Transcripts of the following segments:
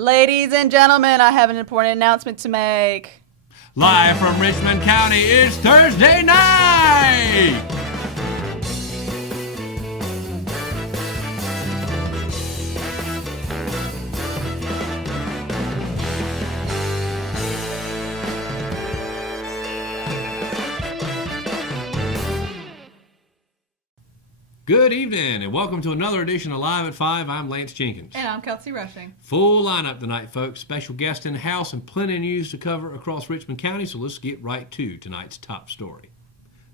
Ladies and gentlemen, I have an important announcement to make. Live from Richmond County, it's Thursday night! Good evening, and welcome to another edition of Live at 5. I'm Lance Jenkins. And I'm Kelsey Rushing. Full lineup tonight, folks. Special guest in the house and plenty of news to cover across Richmond County, so let's get right to tonight's top story.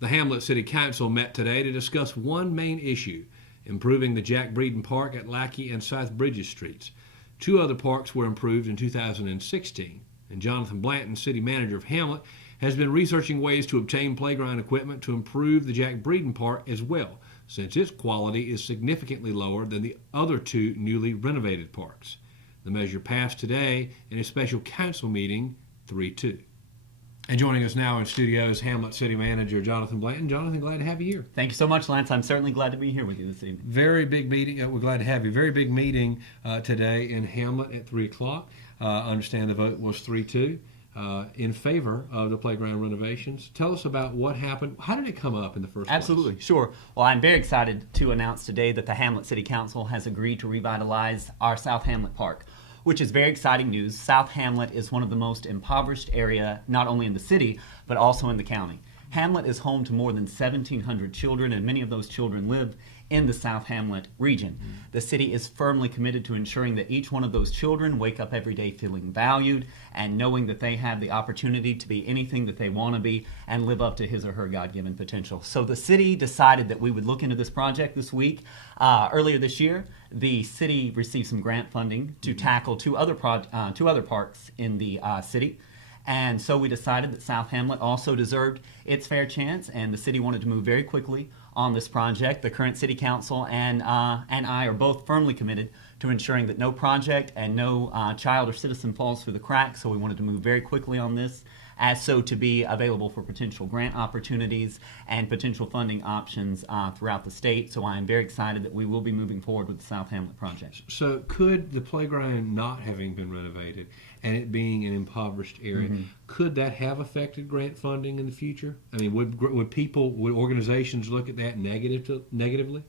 The Hamlet City Council met today to discuss one main issue, improving the Jack Breeden Park at Lackey and South Bridges Streets. Two other parks were improved in 2016, and Jonathan Blanton, city manager of Hamlet, has been researching ways to obtain playground equipment to improve the Jack Breeden Park as well, since its quality is significantly lower than the other two newly renovated parks. The measure passed today in a special council meeting, 3-2. And joining us now in studio is Hamlet City Manager Jonathan Blanton. Jonathan, glad to have you here. Thank you so much, Lance. I'm certainly glad to be here with you this evening. Very big meeting. We're glad to have you. Very big meeting today in Hamlet at 3 o'clock. I understand the vote was 3-2. In favor of the playground renovations. Tell us about what happened. How did it come up in the first place? Absolutely, sure. Well, I'm very excited to announce today that the Hamlet City Council has agreed to revitalize our South Hamlet Park, which is very exciting news. South Hamlet is one of the most impoverished area, not only in the city, but also in the county. Hamlet is home to more than 1,700 children, and many of those children live in the South Hamlet region. The city is firmly committed to ensuring that each one of those children wake up every day feeling valued and knowing that they have the opportunity to be anything that they want to be and live up to his or her God-given potential. So the city decided that we would look into this project this week. Earlier this year, the city received some grant funding to tackle two other parks in the city. And so we decided that South Hamlet also deserved its fair chance, and the city wanted to move very quickly on this project. The current city council and I are both firmly committed to ensuring that no project and no child or citizen falls through the cracks, so we wanted to move very quickly on this, as so to be available for potential grant opportunities and potential funding options throughout the state. So I am very excited that we will be moving forward with the South Hamlet project. So could the playground not having been renovated and it being an impoverished area, could that have affected grant funding in the future? I mean, would organizations look at that negatively?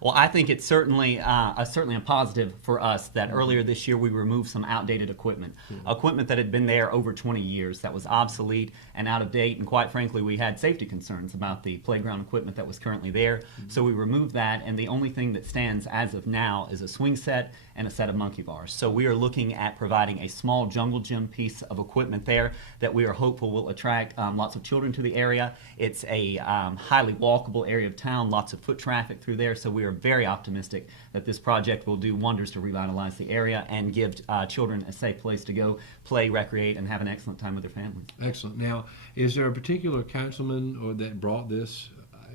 Well, I think it's certainly a positive for us that earlier this year we removed some outdated equipment, equipment that had been there over 20 years that was obsolete and out of date, and quite frankly, we had safety concerns about the playground equipment that was currently there. So we removed that, and the only thing that stands as of now is a swing set and a set of monkey bars. So we are looking at providing a small jungle gym piece of equipment there that we are hopeful will attract lots of children to the area. It's a highly walkable area of town, lots of foot traffic through there, so we are very optimistic that this project will do wonders to revitalize the area and give children a safe place to go, play, recreate, and have an excellent time with their families. Excellent. Now, is there a particular councilman that brought this,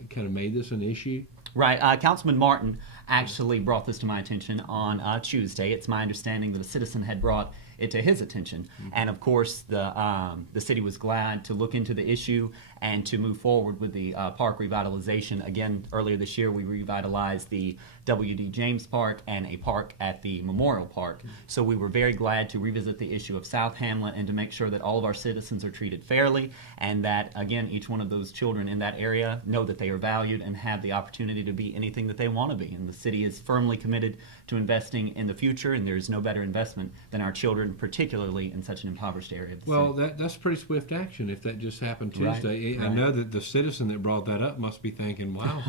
kind of made this an issue? Right. Councilman Martin actually brought this to my attention on Tuesday. It's my understanding that a citizen had brought it to his attention. And of course, the city was glad to look into the issue and to move forward with the park revitalization. Again, earlier this year, we revitalized the W.D. James Park and a park at the Memorial Park. So we were very glad to revisit the issue of South Hamlet and to make sure that all of our citizens are treated fairly and that, again, each one of those children in that area know that they are valued and have the opportunity to be anything that they want to be. And the city is firmly committed to investing in the future, and there's no better investment than our children, particularly in such an impoverished area of the city. That's pretty swift action if that just happened Tuesday. Right. I know that the citizen that brought that up must be thinking, wow,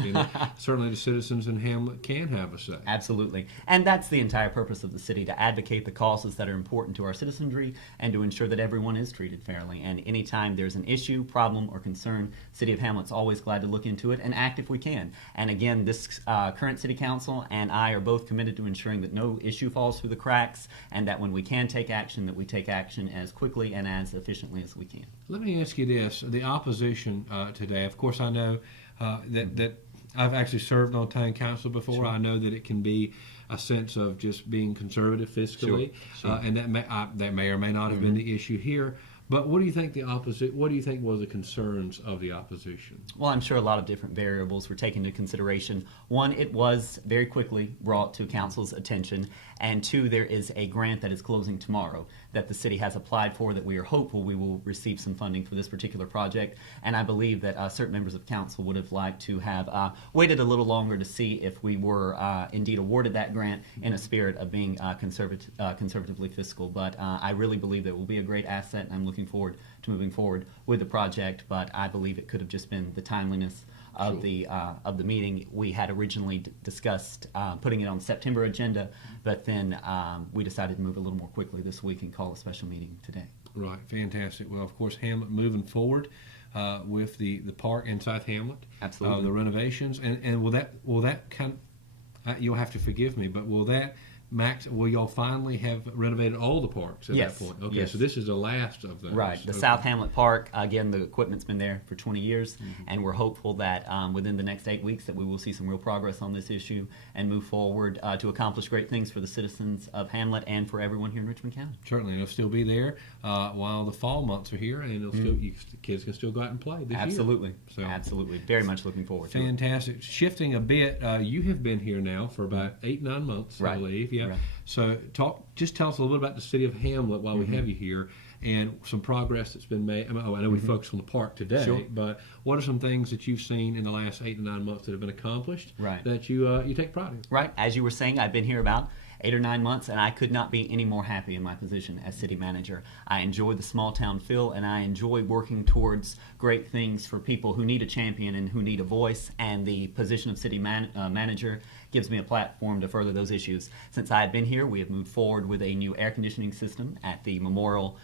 certainly the citizens in Hamlet can have a say. Absolutely. And that's the entire purpose of the city, to advocate the causes that are important to our citizenry and to ensure that everyone is treated fairly. And anytime there's an issue, problem, or concern, City of Hamlet's always glad to look into it and act if we can. And again, this current city council and I are both committed to ensuring that no issue falls through the cracks and that when we can take action, that we take action as quickly and as efficiently as we can. Let me ask you this. The opposition today, of course, I know that I've actually served on town council before. Sure. I know that it can be a sense of just being conservative fiscally, Sure. And that may or may not have been the issue here. But what do you think what do you think were the concerns of the opposition? Well, I'm sure a lot of different variables were taken into consideration. One, it was very quickly brought to council's attention, And 2, there is a grant that is closing tomorrow that the city has applied for that we are hopeful we will receive some funding for this particular project. And I believe that certain members of council would have liked to have waited a little longer to see if we were indeed awarded that grant in a spirit of being conservatively fiscal. But I really believe that it will be a great asset, and I'm looking forward to moving forward with the project. But I believe it could have just been the timeliness of the meeting. We had originally discussed putting it on the September agenda, but then we decided to move a little more quickly this week and call a special meeting today. Right, fantastic. Well, of course, Hamlet moving forward with the park in South Hamlet. Absolutely. The renovations, and will that kind of, you'll have to forgive me, but will y'all finally have renovated all the parks at Yes. that point? Okay, Yes. so this is the last of those. Right. The Okay. South Hamlet Park, again, the equipment's been there for 20 years, and we're hopeful that within the next 8 weeks that we will see some real progress on this issue and move forward to accomplish great things for the citizens of Hamlet and for everyone here in Richmond County. Certainly, it'll still be there while the fall months are here, and it'll still, kids can still go out and play this Absolutely. year. So, Absolutely. Very much looking forward to it. fantastic. Shifting a bit, you have been here now for about 8-9 months, I Right. believe. Yeah. Right. So just tell us a little bit about the city of Hamlet while we have you here, and some progress that's been made. I know we focused on the park today, Sure. but what are some things that you've seen in the last 8 to 9 months that have been accomplished Right. that you take pride in? Right. As you were saying, I've been here about 8 or 9 months, and I could not be any more happy in my position as city manager. I enjoy the small town feel, and I enjoy working towards great things for people who need a champion and who need a voice, and the position of city manager gives me a platform to further those issues. Since I have been here, we have moved forward with a new air conditioning system at the Memorial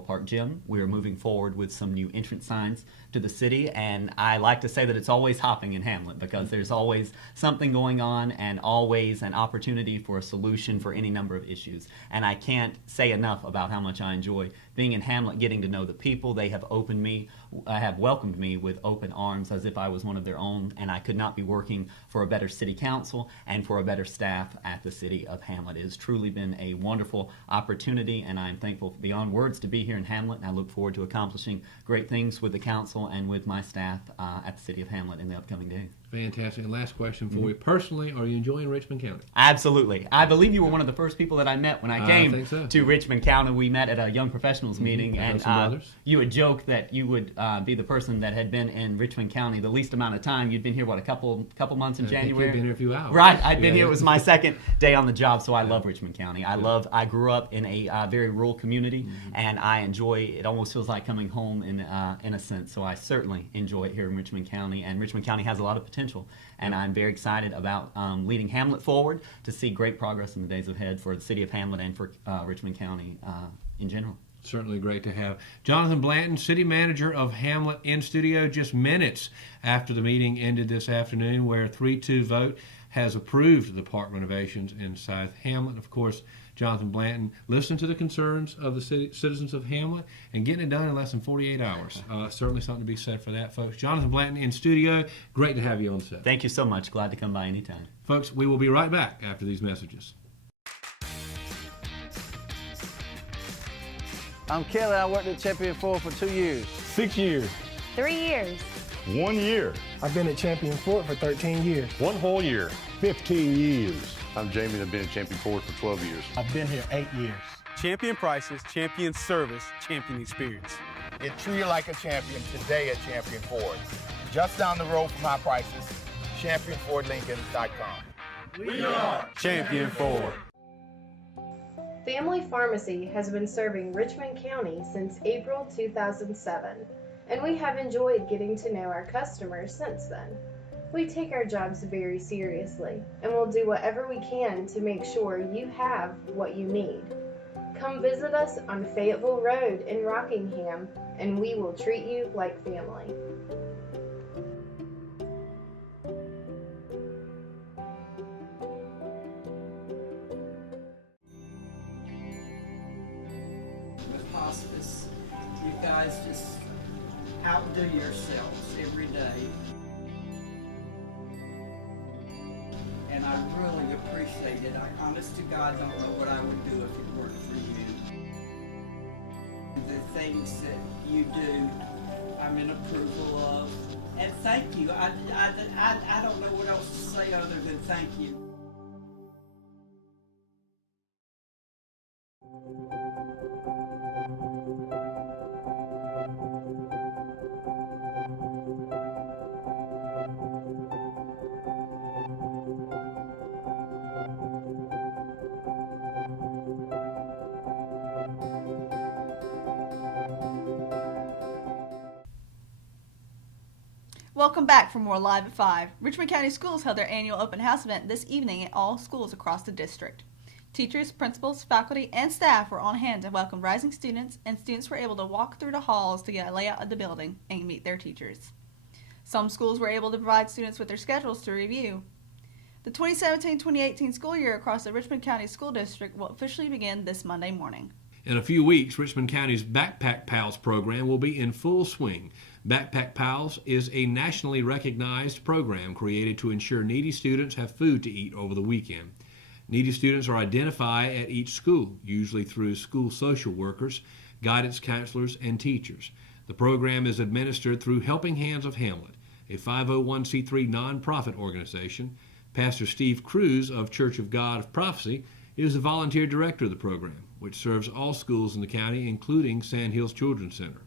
Park Gym. We are moving forward with some new entrance signs to the city, and I like to say that it's always hopping in Hamlet because there's always something going on and always an opportunity for a solution for any number of issues. And I can't say enough about how much I enjoy being in Hamlet, getting to know the people. They have welcomed me with open arms as if I was one of their own, and I could not be working for a better city council and for a better staff at the city of Hamlet. It has truly been a wonderful opportunity, and I'm thankful beyond words to be here in Hamlet, and I look forward to accomplishing great things with the council and with my staff at the city of Hamlet in the upcoming days. Fantastic. And last question for you. Personally, are you enjoying Richmond County? Absolutely. I believe you were one of the first people that I met when I came think so. to Richmond County. We met at a Young Professionals meeting, I know and some brothers. you had joked that you would be the person that had been in Richmond County the least amount of time. You'd been here, what, a couple months in I think January? you've been here a few hours. Right. I'd been here. It was my second day on the job, so I love Richmond County. I grew up in a very rural community, and I enjoy it. Almost feels like coming home in a sense. So I certainly enjoy it here in Richmond County, and Richmond County has a lot of potential. And I'm very excited about leading Hamlet forward to see great progress in the days ahead for the city of Hamlet and for Richmond County in general. Certainly great to have Jonathan Blanton, city manager of Hamlet, in studio just minutes after the meeting ended this afternoon, where a 3-2 vote has approved the park renovations in South Hamlet. Of course, Jonathan Blanton listened to the concerns of the citizens of Hamlet and getting it done in less than 48 hours. Certainly something to be said for that, folks. Jonathan Blanton in studio. Great to have you on set. Thank you so much. Glad to come by anytime. Folks, we will be right back after these messages. I'm Kelly. I worked at Champion 4 for 2 years. 6 years. 3 years. 1 year. I've been at Champion Fort for 13 years. 1 whole year. 15 years. I'm Jamie and I've been at Champion Ford for 12 years. I've been here 8 years. Champion prices, champion service, champion experience. Get treated like a champion today at Champion Ford. Just down the road from high prices, championfordlincoln.com. We are Champion Ford. Family Pharmacy has been serving Richmond County since April 2007, and we have enjoyed getting to know our customers since then. We take our jobs very seriously, and will do whatever we can to make sure you have what you need. Come visit us on Fayetteville Road in Rockingham, and we will treat you like family. With hospice, you guys just outdo yourselves every day. And I really appreciate it. I honest to God don't know what I would do if it weren't for you. The things that you do, I'm in approval of. And thank you. I don't know what else to say other than thank you. Welcome back for more Live at 5. Richmond County Schools held their annual open house event this evening at all schools across the district. Teachers, principals, faculty, and staff were on hand to welcome rising students, and students were able to walk through the halls to get a layout of the building and meet their teachers. Some schools were able to provide students with their schedules to review. The 2017-2018 school year across the Richmond County School District will officially begin this Monday morning. In a few weeks, Richmond County's Backpack Pals program will be in full swing. Backpack Pals is a nationally recognized program created to ensure needy students have food to eat over the weekend. Needy students are identified at each school, usually through school social workers, guidance counselors, and teachers. The program is administered through Helping Hands of Hamlet, a 501c3 nonprofit organization. Pastor Steve Cruz of Church of God of Prophecy is the volunteer director of the program, which serves all schools in the county, including Sand Hills Children's Center.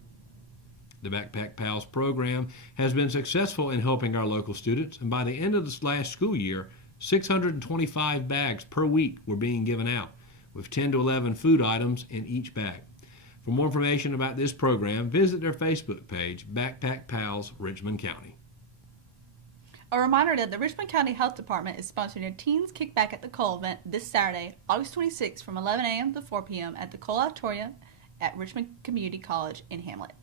The Backpack Pals program has been successful in helping our local students, and by the end of this last school year, 625 bags per week were being given out, with 10 to 11 food items in each bag. For more information about this program, visit their Facebook page, Backpack Pals Richmond County. A reminder that the Richmond County Health Department is sponsoring a Teens Kickback at the Cole event this Saturday, August 26th from 11 a.m. to 4 p.m. at the Cole Auditorium at Richmond Community College in Hamlet.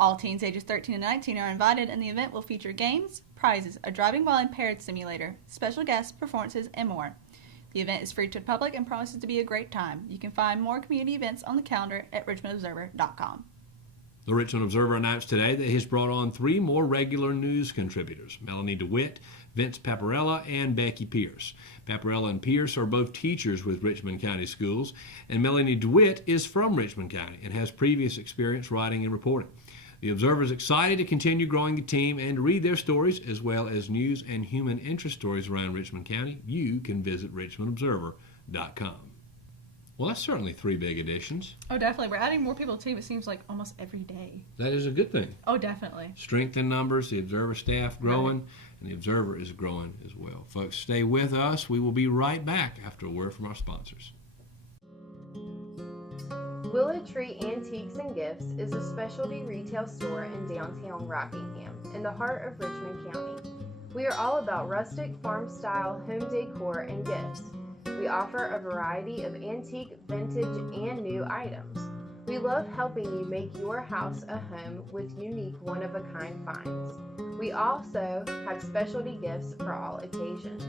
All teens ages 13 to 19 are invited, and the event will feature games, prizes, a driving while impaired simulator, special guests, performances, and more. The event is free to the public and promises to be a great time. You can find more community events on the calendar at richmondobserver.com. The Richmond Observer announced today that it has brought on 3 more regular news contributors, Melanie DeWitt, Vince Paparella, and Becky Pierce. Paparella and Pierce are both teachers with Richmond County Schools, and Melanie DeWitt is from Richmond County and has previous experience writing and reporting. The Observer is excited to continue growing the team and to read their stories, as well as news and human interest stories around Richmond County. You can visit richmondobserver.com. Well, that's certainly 3 big additions. Oh, definitely. We're adding more people, too. It seems like almost every day. That is a good thing. Oh, definitely. Strength in numbers, the Observer staff growing, and the Observer is growing as well. Folks, stay with us. We will be right back after a word from our sponsors. Willow Tree Antiques and Gifts is a specialty retail store in downtown Rockingham, in the heart of Richmond County. We are all about rustic, farm-style home decor and gifts. We offer a variety of antique, vintage, and new items. We love helping you make your house a home with unique, one-of-a-kind finds. We also have specialty gifts for all occasions.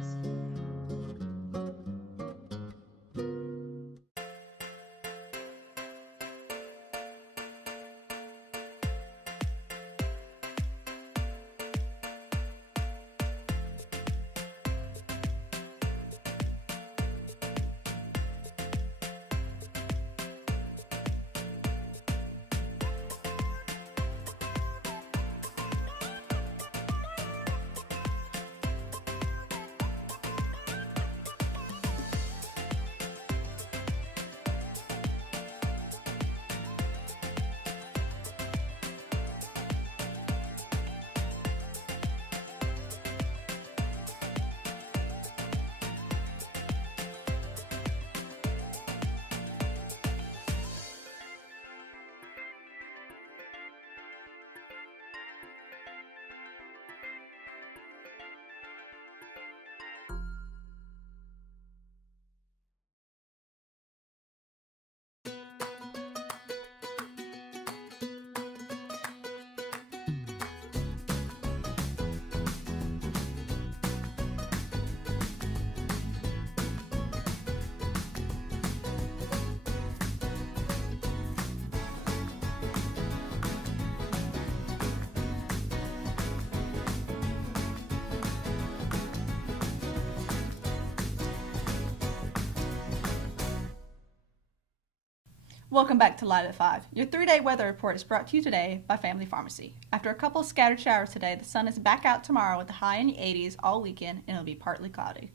Welcome back to Live at 5. Your 3-day weather report is brought to you today by Family Pharmacy. After a couple scattered showers today, the sun is back out tomorrow with a high in the 80s all weekend, and it'll be partly cloudy.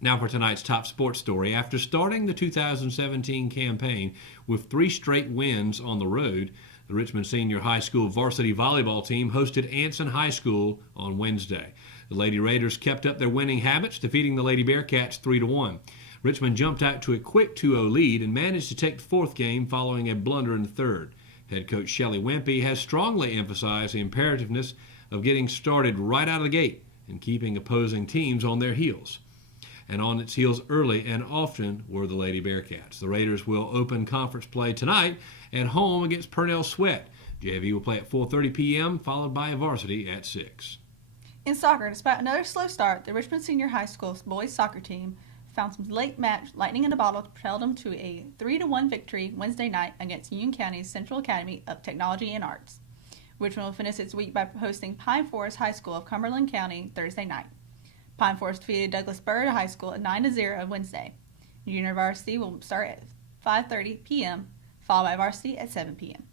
Now for tonight's top sports story. After starting the 2017 campaign with 3 straight wins on the road, the Richmond Senior High School varsity volleyball team hosted Anson High School on Wednesday. The Lady Raiders kept up their winning habits, defeating the Lady Bearcats 3-1. Richmond jumped out to a quick 2-0 lead and managed to take the 4th game following a blunder in the 3rd. Head coach Shelley Wimpy has strongly emphasized the imperativeness of getting started right out of the gate and keeping opposing teams on their heels. And on its heels early and often were the Lady Bearcats. The Raiders will open conference play tonight at home against Purnell Sweat. JV will play at 4:30 p.m., followed by varsity at 6. In soccer, despite another slow start, the Richmond Senior High School boys soccer team found some late match lightning in a bottle to propel them to a 3-1 victory Wednesday night against Union County's Central Academy of Technology and Arts. Richmond will finish its week by hosting Pine Forest High School of Cumberland County Thursday night. Pine Forest defeated Douglas Byrd High School at 9-0 Wednesday. Junior varsity will start at 5:30 p.m., followed by varsity at 7 p.m.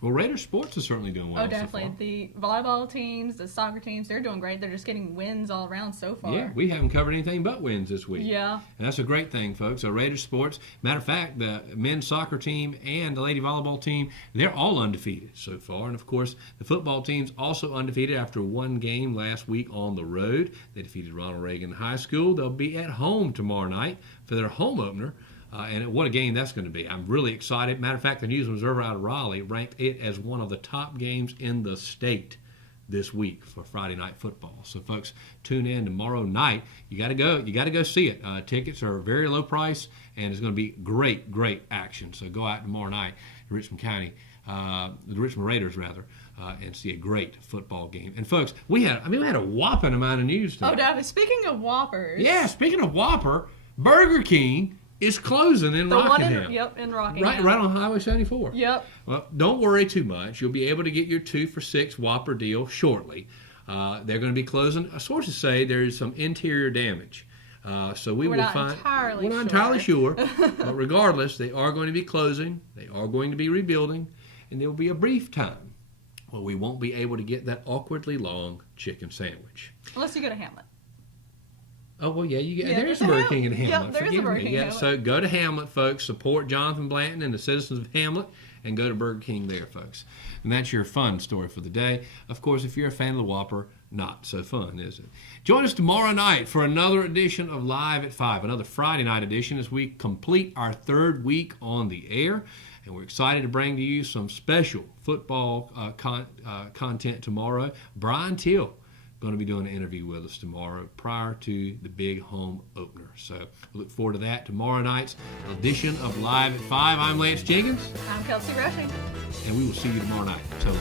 Well, Raiders sports is certainly doing well. Oh, definitely. So far. The volleyball teams, the soccer teams, they're doing great. They're just getting wins all around so far. Yeah, we haven't covered anything but wins this week. Yeah. And that's a great thing, folks. So Raiders sports, matter of fact, the men's soccer team and the lady volleyball team, they're all undefeated so far. And, of course, the football team's also undefeated after one game last week on the road. They defeated Ronald Reagan High School. They'll be at home tomorrow night for their home opener. And what a game that's going to be. I'm really excited. Matter of fact, the News Observer out of Raleigh ranked it as one of the top games in the state this week for Friday night football. So, folks, tune in tomorrow night. You got to go. You got to go see it. Tickets are very low price, and it's going to be great, great action. So go out tomorrow night to Richmond County, the Richmond Raiders rather, and see a great football game. And folks, we had a whopping amount of news today. Oh, David, speaking of Whoppers. Yeah, speaking of Whopper, Burger King is closing in Rockingham. In Rockingham. Right on Highway 74. Yep. Well, don't worry too much. You'll be able to get your 2 for $6 Whopper deal shortly. They're going to be closing. Sources say there's some interior damage. So we're not entirely sure. But regardless, they are going to be closing. They are going to be rebuilding. And there will be a brief time where we won't be able to get that awkwardly long chicken sandwich. Unless you go to Hamlet. Oh, well, yeah, there's a Burger King in Hamlet. Yep, there's a Burger King in Hamlet. So go to Hamlet, folks. Support Jonathan Blanton and the citizens of Hamlet, and go to Burger King there, folks. And that's your fun story for the day. Of course, if you're a fan of the Whopper, not so fun, is it? Join us tomorrow night for another edition of Live at 5, another Friday night edition as we complete our 3rd week on the air. And we're excited to bring to you some special football content tomorrow. Brian Till going to be doing an interview with us tomorrow prior to the big home opener. So we look forward to that tomorrow night's edition of Live at 5. I'm Lance Jenkins. I'm Kelsey Rushing. And we will see you tomorrow night. So long.